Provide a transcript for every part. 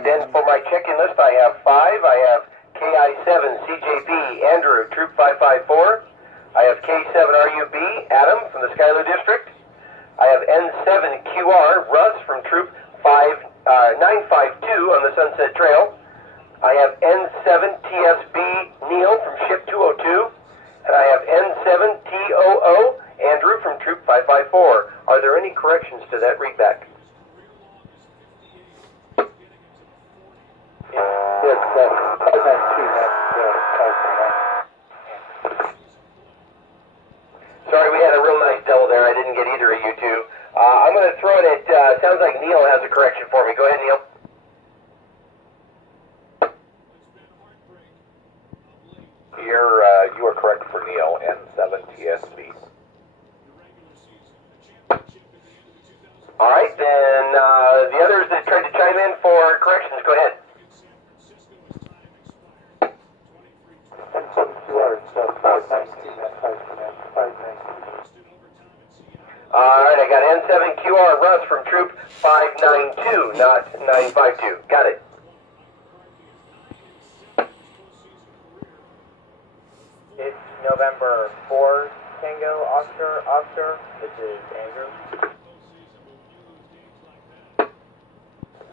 right, then for my check-in list, I have 5. I have KI7 CJB Andrew, Troop 554. I have K7RUB Adam from the Skyler District. I have N7QR Russ from Troop 952 on the Sunset Trail. I have N7TSB Neil from Ship 202. And I have N7TOO Andrew from Troop 554. Are there any corrections to that readback? Yes, 592. Sorry, we had a real nice double there. I didn't get either of you two. I'm going to throw it at, sounds like Neil has a correction for me. Go ahead, Neil. You are correct for Neil, N7TSB. All right, then the others that tried to chime in for corrections, go ahead. All right, I got N7QR Russ from Troop 592, not 952. Got it. It's November 4 Tango Oscar. This is Andrew.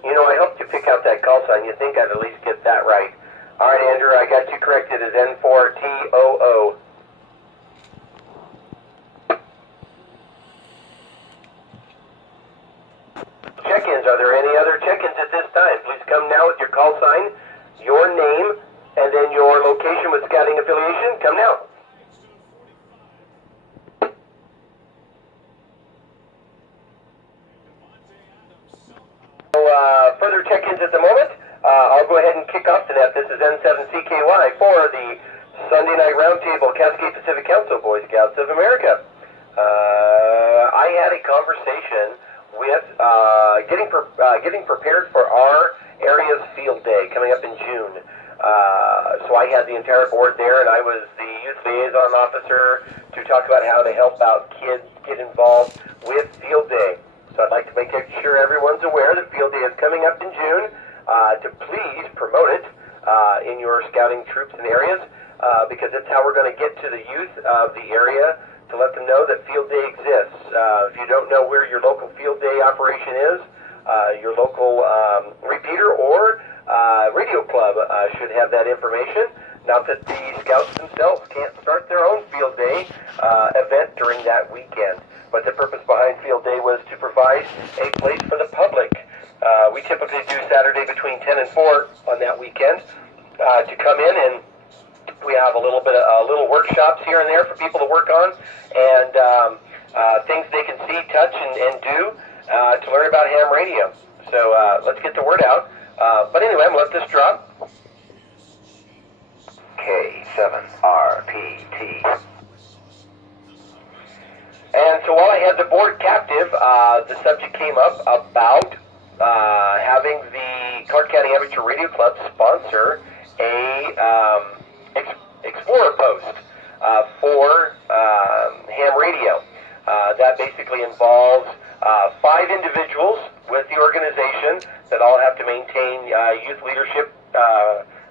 You know, I hope you pick out that call sign. You think I'd at least get that right. All right, Andrew, I got you corrected as N4TOO. Check-ins. Are there any other check-ins at this time? Please come now with your call sign, your name, and then your location with scouting affiliation. Come now. Further check-ins at the moment. I'll go ahead and kick off tonight. This is N7CKY for the Sunday Night Roundtable, Cascade Pacific Council, Boy Scouts of America. I had a conversation with getting prepared for our area's field day coming up in June. So I had the entire board there, and I was the youth liaison officer to talk about how to help out kids get involved with field day. So I'd like to make sure everyone's aware that field day is coming up in June, to please promote it in your scouting troops and areas, because it's how we're going to get to the youth of the area to let them know that field day exists. If you don't know where your local field day operation is, your local repeater or radio club should have that information. Not that the scouts themselves can't start their own field day event during that weekend, but the purpose behind field day was to provide a place for the public. We typically do Saturday between 10 and 4 on that weekend to come in, and we have a little workshops here and there for people to work on, and things they can see, touch, and do to learn about ham radio. So let's get the word out. But anyway, I'm going to let this drop. K7RPT. And so while I had the board captive, the subject came up about having the Clark County Amateur Radio Club sponsor a Explorer post for ham radio. That basically involves 5 individuals with the organization that all have to maintain youth leadership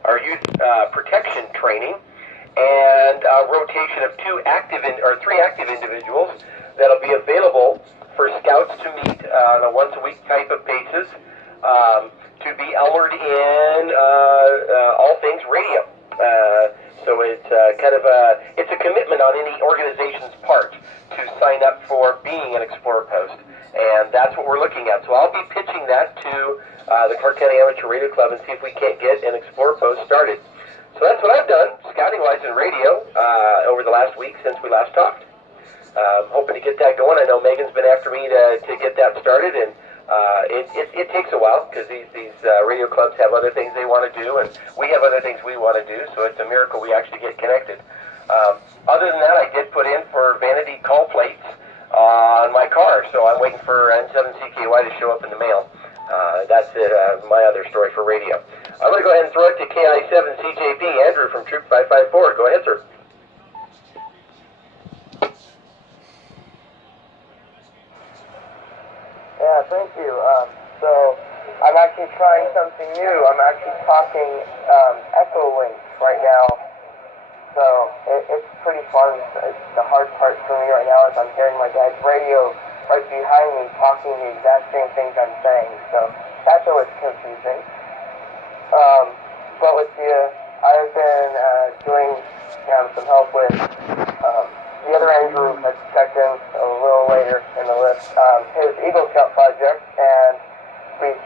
or youth protection training, and a rotation of 3 active individuals that'll be available for scouts to meet on a once-a-week type of basis to be elmered in all things radio. So it's it's a commitment on any organization's part to sign up for being an Explorer post, and that's what we're looking at. So I'll be pitching that to the Clark County Amateur Radio Club and see if we can't get an Explorer post started. So that's what I've done, scouting-wise in radio, over the last week since we last talked. Hoping to get that going. I know Megan's been after me to get that started, and it takes a while because these radio clubs have other things they want to do, and we have other things we want to do, so it's a miracle we actually get connected. Other than that, I did put in for vanity call plates on my car, so I'm waiting for N7CKY to show up in the mail. That's it, my other story for radio. I'm going to go ahead and throw it to KI7CJB, Andrew from Troop 554. Go ahead, sir. Yeah, thank you. So I'm actually trying something new. I'm actually talking Echo Link right now. So it's pretty fun. The hard part for me right now is I'm hearing my dad's radio right behind me talking the exact same things I'm saying. So that's always confusing. But with you, I've been doing some help with the other Andrew had checked in a little later in the list, his Eagle Scout project, and we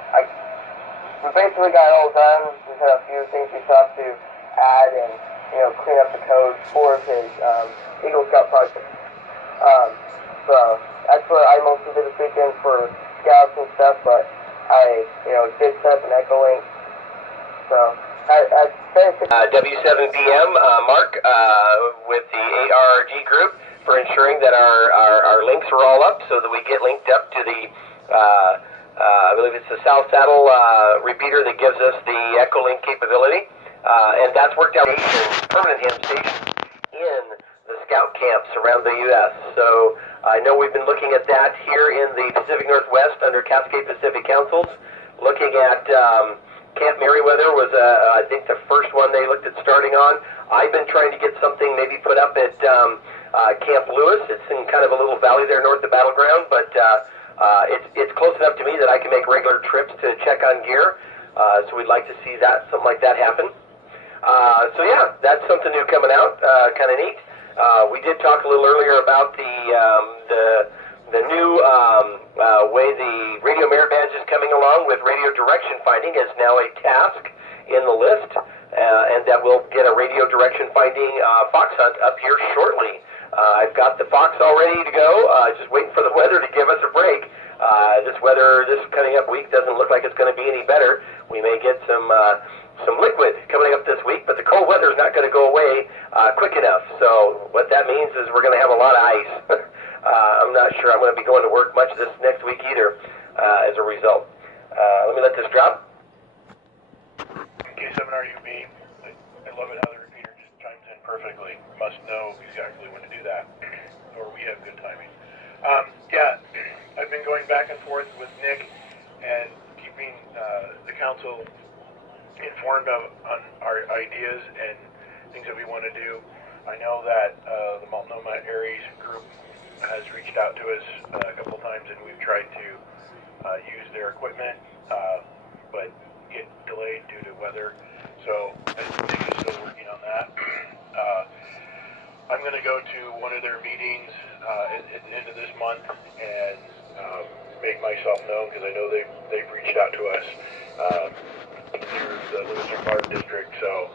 basically got it all done. We had a few things we still have to add and clean up the code for his Eagle Scout project. So that's what I mostly did this weekend for scouts and stuff, but I did set up an Echo Link. So that's basically W7PM, Mark, with the ARG group for ensuring that our links are all up so that we get linked up to the I believe it's the South Saddle repeater that gives us the Echo Link capability. And that's worked out permanent ham stations in the scout camps around the U.S. So I know we've been looking at that here in the Pacific Northwest under Cascade Pacific Councils. Looking at Camp Merriweather was, I think, the first one they looked at starting on. I've been trying to get something maybe put up at Camp Lewis. It's in kind of a little valley there north of Battleground, but it's close enough to me that I can make regular trips to check on gear. So we'd like to see something like that happen. So yeah, that's something new coming out, kind of neat. We did talk a little earlier about the new way the radio merit badge is coming along with radio direction finding is now a task in the list, and that we'll get a radio direction finding fox hunt up here shortly. I've got the fox all ready to go, just waiting for the weather to give us a break. This weather this coming up week doesn't look like it's going to be any better. We may get some liquid coming up this week, but the cold weather is not going to go away quick enough. So what that means is we're going to have a lot of ice. I'm not sure I'm going to be going to work much this next week either as a result. Let me let this drop. K7RUB, I love it how the repeater just chimes in perfectly. Must know exactly when to do that, or we have good timing. Yeah, I've been going back and forth with Nick and keeping the council informed on our ideas and things that we want to do. I know that the Multnomah Aries group has reached out to us a couple of times, and we've tried to use their equipment, but get delayed due to weather. So Nick is still working on that. I'm going to go to one of their meetings at the end of this month and make myself known, because I know they've reached out to us through the Lewiston Park District. So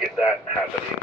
get that happening.